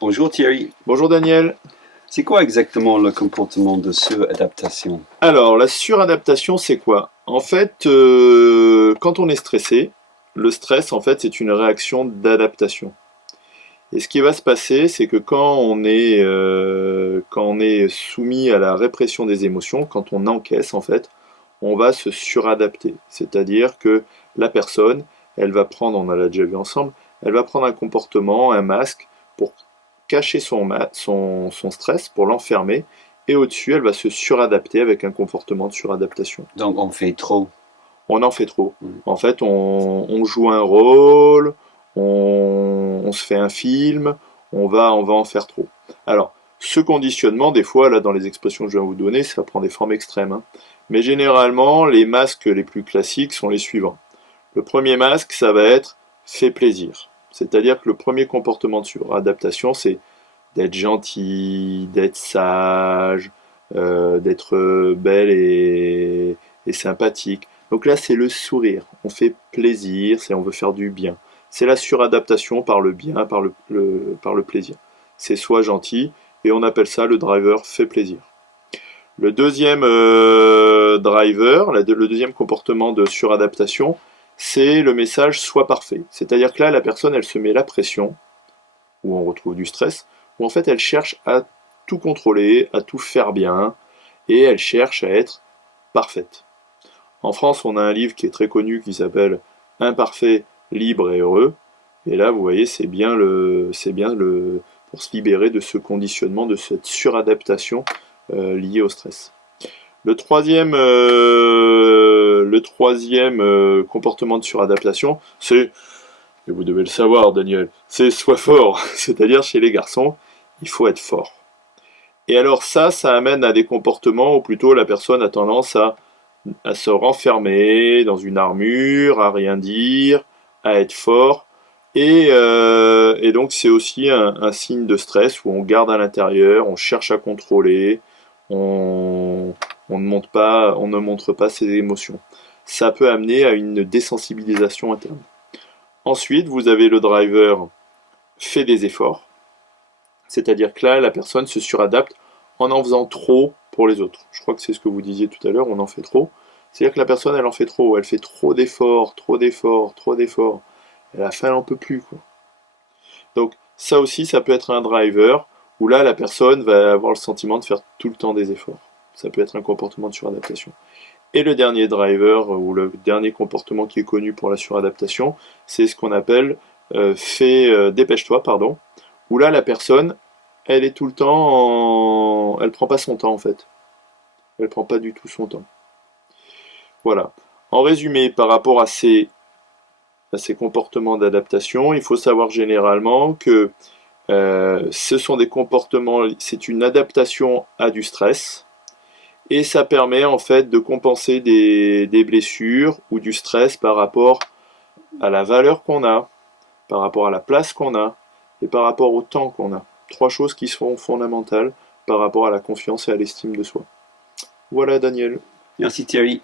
Bonjour Thierry, Bonjour Daniel. c'est quoi exactement le comportement de suradaptation? Alors, la suradaptation, c'est quoi? En fait, quand on est stressé, le stress, en fait, c'est une réaction d'adaptation. Et ce qui va se passer, c'est que quand on est soumis à la répression des émotions, quand on encaisse, en fait, on va se suradapter. C'est-à-dire que la personne, elle va prendre, on l'a déjà vu ensemble, elle va prendre un comportement, un masque, pour cacher son stress, pour l'enfermer, et au-dessus, elle va se suradapter avec un comportement de suradaptation. Donc on fait trop. On en fait trop. Mm. En fait, on joue un rôle, on se fait un film, on va en faire trop. Alors, ce conditionnement, des fois, là, dans les expressions que je viens de vous donner, ça prend des formes extrêmes, hein. Mais généralement, les masques les plus classiques sont les suivants. Le premier masque, ça va être fait plaisir. C'est-à-dire que le premier comportement de suradaptation, c'est d'être gentil, d'être sage, d'être belle et sympathique. Donc là, c'est le sourire. On fait plaisir, on veut faire du bien. C'est la suradaptation par le bien, par le plaisir. C'est soit gentil, et on appelle ça le driver fait plaisir. Le deuxième driver, le deuxième comportement de suradaptation, c'est le message soit parfait. C'est-à-dire que là, la personne, elle se met la pression, où on retrouve du stress, où en fait elle cherche à tout contrôler, à tout faire bien, et elle cherche à être parfaite. En France, on a un livre qui est très connu qui s'appelle Imparfait, libre et heureux. Et là, vous voyez, c'est bien le, pour se libérer de ce conditionnement, de cette suradaptation liée au stress. Le troisième comportement de suradaptation, c'est, et vous devez le savoir, Daniel, c'est soit fort, c'est-à-dire chez les garçons, il faut être fort. Et alors ça amène à des comportements où plutôt la personne a tendance à se renfermer dans une armure, à rien dire, à être fort. Et donc c'est aussi un signe de stress où on garde à l'intérieur, on cherche à contrôler, on, on ne montre pas ses émotions. Ça peut amener à une désensibilisation interne. Ensuite, vous avez le driver fait des efforts, c'est-à-dire que là, la personne se suradapte en faisant trop pour les autres. Je crois que c'est ce que vous disiez tout à l'heure, on en fait trop. C'est-à-dire que la personne, elle en fait trop, elle fait trop d'efforts, trop d'efforts, trop d'efforts. Et à la fin, elle en peut plus, quoi. Donc ça aussi, ça peut être un driver où là, la personne va avoir le sentiment de faire tout le temps des efforts. Ça peut être un comportement de suradaptation. Et le dernier driver, ou le dernier comportement qui est connu pour la suradaptation, c'est ce qu'on appelle dépêche-toi, pardon, où là la personne, elle est tout le temps elle prend pas son temps en fait. Elle prend pas du tout son temps. Voilà. En résumé, par rapport à ces comportements d'adaptation, il faut savoir généralement que ce sont des comportements, c'est une adaptation à du stress, et ça permet en fait de compenser des blessures ou du stress par rapport à la valeur qu'on a, par rapport à la place qu'on a et par rapport au temps qu'on a. Trois choses qui sont fondamentales par rapport à la confiance et à l'estime de soi. Voilà Daniel. Merci Thierry.